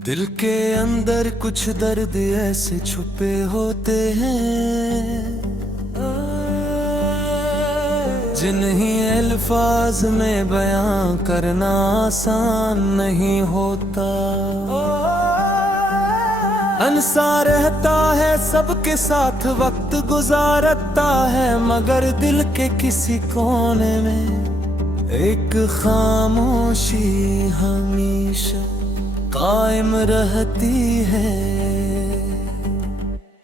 दिल के अंदर कुछ दर्द ऐसे छुपे होते हैं जिन्हें अल्फाज में बयां करना आसान नहीं होता। अनसा रहता है सबके साथ, वक्त गुजारता है, मगर दिल के किसी कोने में एक खामोशी हमेशा कायम रहती है।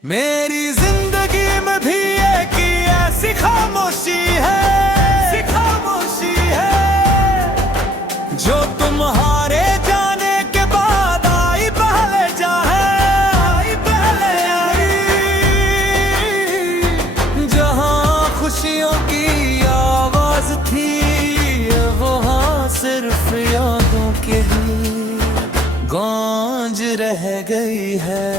मेरी जिंदगी में भी एक ही ऐसी खामोशी है, खामोशी है जो तुम्हारे जाने के बाद आई पहले पहले आई। जहां खुशियों की आवाज थी वहां सिर्फ यादों के ही गूंज रह गई है।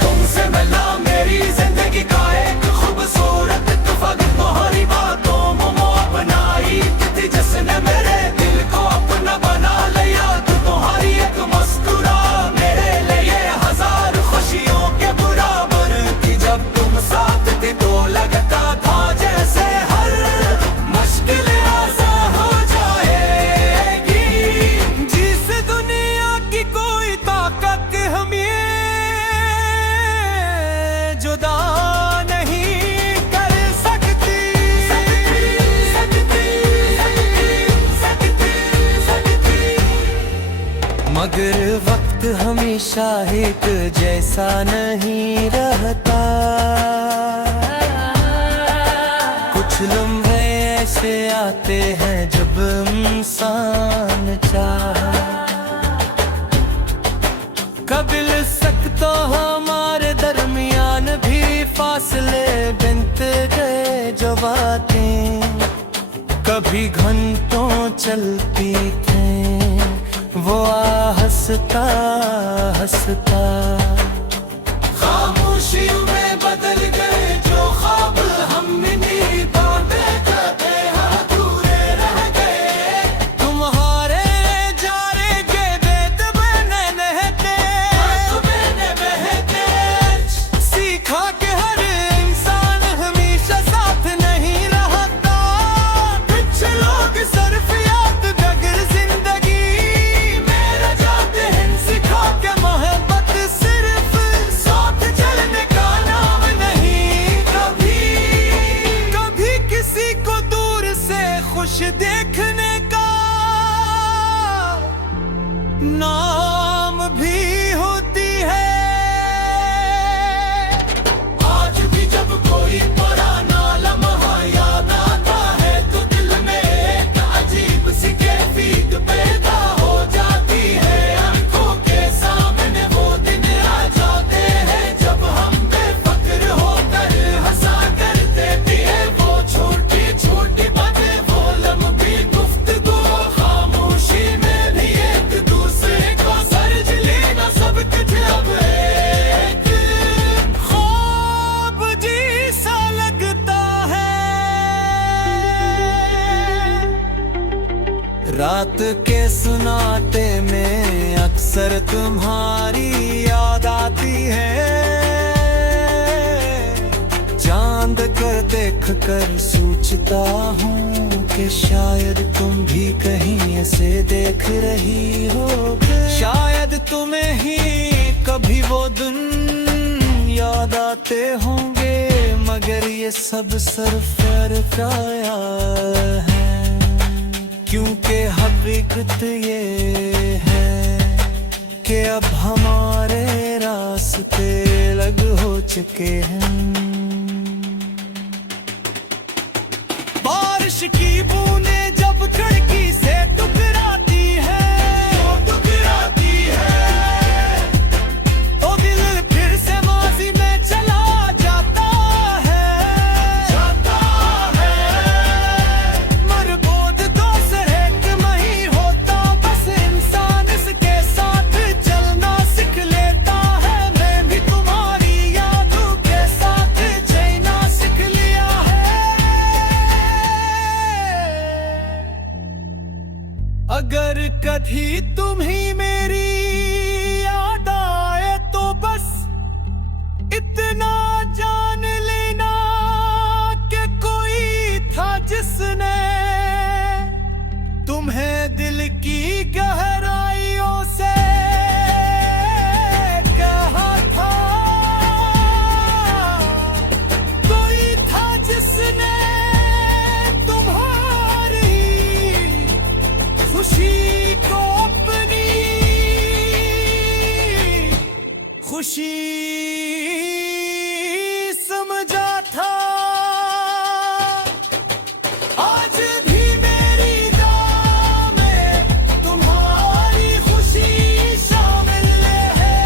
तुमसे मिला मेरी जिंदगी का एक खूबसूरत इत्तेफाक, तुम्हारी बातों में अपनाई थी जिसने मेरे दिल को अपना बना लिया। तुम्हारी एक मुस्कुरा मेरे लिए हजार खुशियों के बराबर थी। जब तुम साथ थी तो लगता था जैसे हर मुश्किल आसान हो जाएगी। जिस दुनिया की कोई ताकत हमें जुदा नहीं कर सकती। मगर वक्त हमेशा एक जैसा नहीं रहता। कुछ लम्हे ऐसे आते हैं जब इंसान चाहे कबिल सकता हमारे दरमियान भी फासले बनते गए। जो बातें कभी घंटों चलती थी वो हंसता हंसता खामोशियों में बदल गए जो ख्वाब हमने नींद बातें करते अधूरे रह गए। तुम्हारे जारे के बेद बने नहते सीखा कि हर इंसान हमेशा साथ नहीं रहता। कुछ लोग सिर्फ याद बगैर जिंदगी मेरा जाते हैं सिखा के मोहब्बत सिर्फ साथ चलने का नाम नहीं। कभी किसी को दूर से खुश देखने का नाम भी होती है। आज भी जब कोई पुराना लम्हा याद आता है तो दिल में एक अजीब सी कैफियत पैदा हो जाती है। आंखों के सामने वो दिन आ जाते हैं जब हम बेफिक्र होकर हंसा करते थे। वो छोटी छोटी बातें, वो लम्बी गुफ्तगू, खामोशी में भी एक दूसरे को समझ लेना सब कुछ अब एक ख्वाब जैसा लगता है। रात के सुनाते में अक्सर तुम्हारी याद आती है। चांद कर देख कर सोचता हूँ कि शायद तुम भी कहीं ऐसे देख रही हो। शायद तुम्हें ही कभी वो दिन याद आते होंगे, मगर ये सब सिर्फ ख्याल है। क्योंकि हकीकत ये है कि अब हमारे रास्ते अलग हो चुके हैं। बारिश की बूंदें जब खिड़की से टकराती है तो दिल फिर से माजी में चला जाता है। मरबूद दूसरे नहीं होता, बस इंसान इसके साथ चलना सीख लेता है। मैं भी तुम्हारी यादों के साथ जीना सीख लिया है। अगर कभी तुम ही मेरी खुशी समझा था, आज भी मेरी दुआ में तुम्हारी खुशी शामिल है।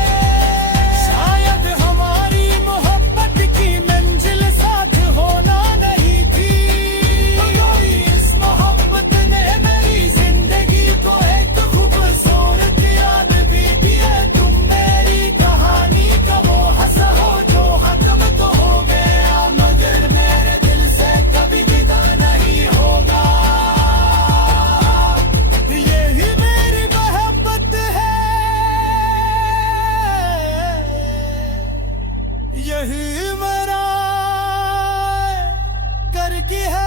शायद हमारी मोहब्बत की मंजिल साथ होना नहीं थी, मगर इस मोहब्बत ने मेरी जिंदगी को एक खूबसूरत याद भी दी है। तुम मेरी कहानी का वो हंसा हो जो खत्म तो हो गया, मगर मेरे दिल से कभी विदा नहीं होगा। यही मेरी मोहब्बत है, यही मेरा कर की है।